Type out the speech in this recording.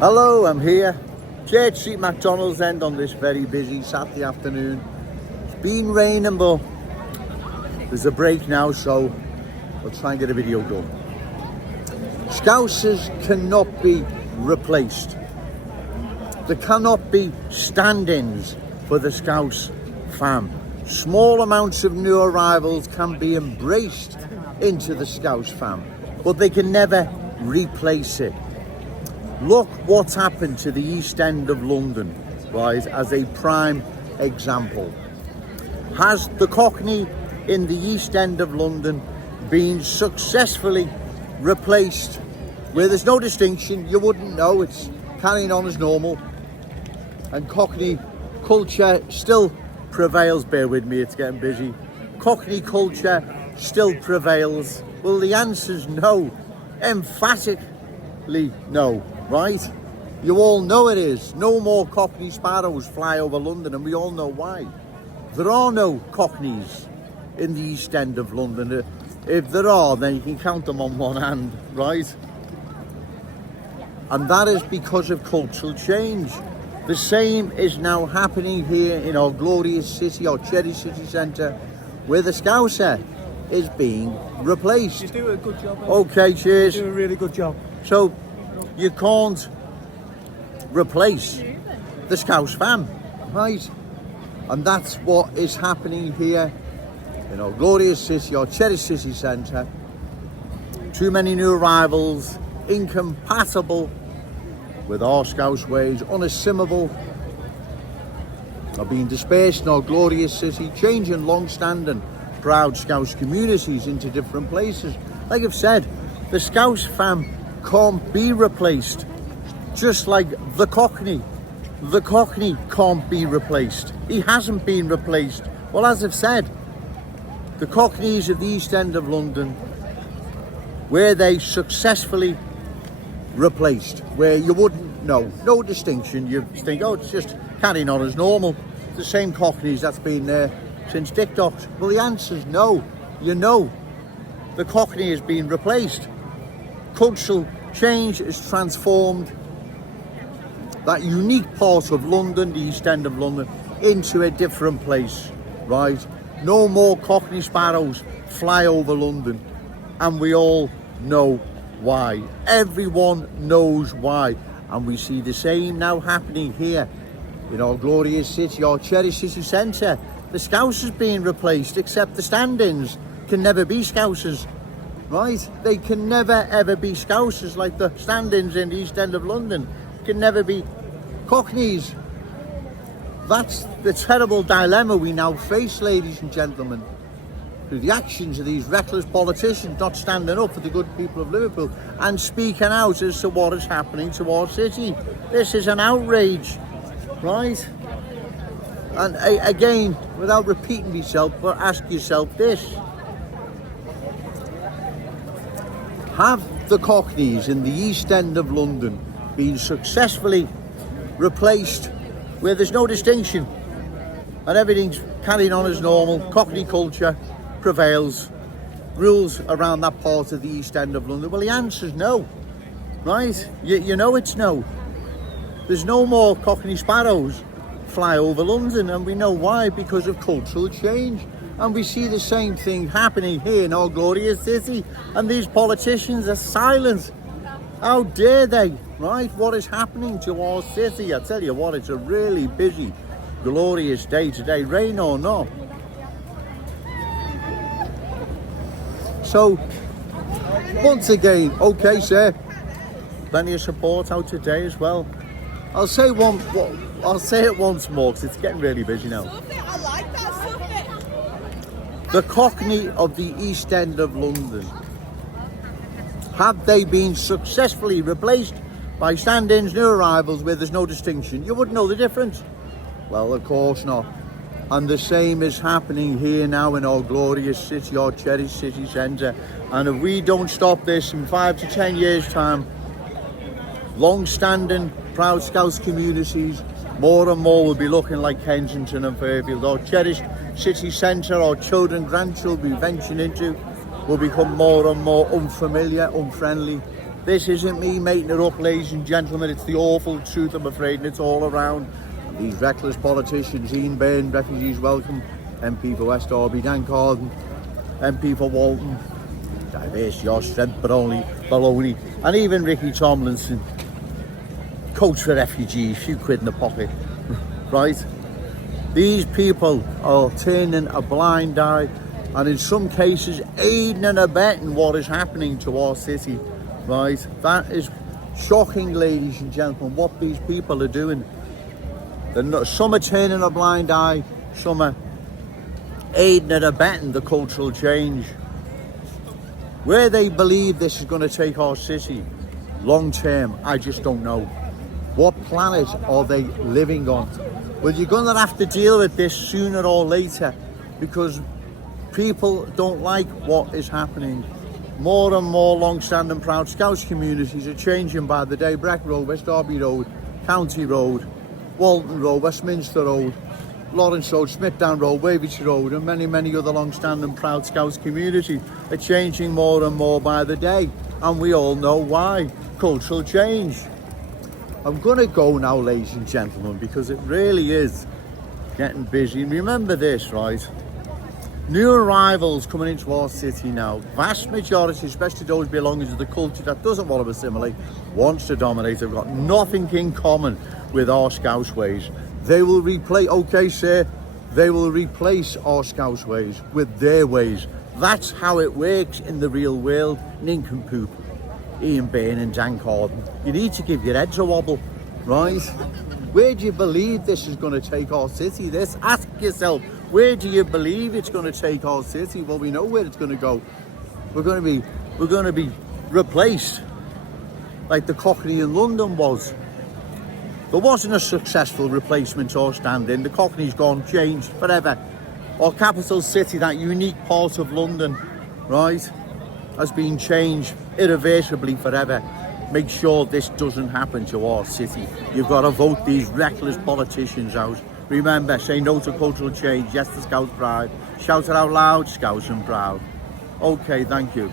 Hello, I'm here, Church Street McDonald's end on this very busy Saturday afternoon. It's been raining, but there's a break now, so we'll try and get a video done. Scousers cannot be replaced. There cannot be stand-ins for the Scouse fam. Small amounts of new arrivals can be embraced into the Scouse fam, but they can never replace it. Look what's happened to the East End of London, right, as a prime example. Has the Cockney in the East End of London been successfully replaced? Where there's no distinction, you wouldn't know, it's carrying on as normal. And Cockney culture still prevails, bear with me, it's getting busy. Cockney culture still prevails. Well, the answer's no, emphatically no. Right? You all know it is. No more Cockney sparrows fly over London, and we all know why. There are no Cockneys in the East End of London. If there are, then you can count them on one hand, right? And that is because of cultural change. The same is now happening here in our glorious city, our Cherry City Centre, where the Scouser is being replaced. You do a good job. Okay, cheers. You do a really good job. So, you can't replace the Scouse fam, right? And that's what is happening here in our glorious city, our Cherry City Centre. Too many new arrivals, incompatible with our Scouse ways, unassimilable, are being dispersed in our glorious city, changing long-standing proud Scouse communities into different places. Like I've said, the Scouse fam can't be replaced, just like the Cockney. The Cockney can't be replaced. He hasn't been replaced. Well, as I've said, the Cockneys of the East End of London, where they successfully replaced, where you wouldn't know, no distinction, you think, oh, it's just carrying on as normal. The same Cockneys that's been there since Dick Docks. Well, the answer's no. You know, the Cockney has been replaced. Cultural change has transformed that unique part of London, the East End of London, into a different place, right? No more Cockney sparrows fly over London, and we all know why. Everyone knows why, and we see the same now happening here in our glorious city, our Cherry City Centre. The Scousers being replaced, except the stand-ins can never be Scousers. Right? They can never ever be Scousers like the stand-ins in the East End of London. Can never be Cockneys. That's the terrible dilemma we now face, ladies and gentlemen, through the actions of these reckless politicians not standing up for the good people of Liverpool and speaking out as to what is happening to our city. This is an outrage, right? And again, without repeating myself, but ask yourself this. Have the Cockneys in the East End of London been successfully replaced where there's no distinction and everything's carrying on as normal? Cockney culture prevails, rules around that part of the East End of London? Well, the answer's no, right? You know it's no. There's no more Cockney sparrows fly over London, and we know why, because of cultural change. And we see the same thing happening here in our glorious city. And these politicians are silent. How dare they, right? What is happening to our city? I tell you what, it's a really busy, glorious day today, rain or not. So, once again, okay, sir, plenty of support out today as well. I'll say it once more, because it's getting really busy now. I like that stuff. The Cockney of the East End of London, have they been successfully replaced by stand-ins, new arrivals where there's no distinction? You wouldn't know the difference. Well, of course not. And the same is happening here now in our glorious city, our Cherry City Centre. And if we don't stop this in 5 to 10 years' time, long-standing proud Scouse communities, more and more will be looking like Kensington and Fairfield. Our cherished city centre, our children, grandchildren will be venturing into, will become more and more unfamiliar, unfriendly, This isn't me making it up, ladies and gentlemen. It's the awful truth, I'm afraid, and it's all around. These reckless politicians, Ian Byrne, Refugees Welcome, MP for West Derby, Dan Carden, MP for Walton, Diverse Your Strength, but only baloney. And even Ricky Tomlinson, coach for refugees, few quid in the pocket, right? These people are turning a blind eye and in some cases aiding and abetting what is happening to our city, right? That is shocking, ladies and gentlemen, what these people are doing. Some are turning a blind eye, some are aiding and abetting the cultural change. Where they believe this is going to take our city long term, I just don't know. What planet are they living on? Well, you're going to have to deal with this sooner or later because people don't like what is happening. More and more long-standing proud Scouse communities are changing by the day. Breck Road, West Derby Road, County Road, Walton Road, Westminster Road, Lawrence Road, Smithdown Road, Wavertree Road, and many, many other long-standing proud Scouse communities are changing more and more by the day. And we all know why. Cultural change. I'm going to go now, ladies and gentlemen, because it really is getting busy. And remember this, right? New arrivals coming into our city now. Vast majority, especially those belonging to the culture that doesn't want to assimilate, wants to dominate. They've got nothing in common with our Scouse ways. They will replace, okay sir, they will replace our Scouse ways with their ways. That's how it works in the real world. Nincompoop, Ian Byrne and Dan Carden. You need to give your heads a wobble, right? Where do you believe this is going to take our city? Ask yourself, where do you believe it's going to take our city? Well, we know where it's going to go. We're going to be replaced like the Cockney in London was. There wasn't a successful replacement or stand-in. The Cockney's gone, changed forever. Our capital city, that unique part of London, right, has been changed irreversibly forever. Make sure this doesn't happen to our city. You've got to vote these reckless politicians out. Remember, say no to cultural change, yes to Scouse pride. Shout it out loud, Scouse and proud. Okay, thank you.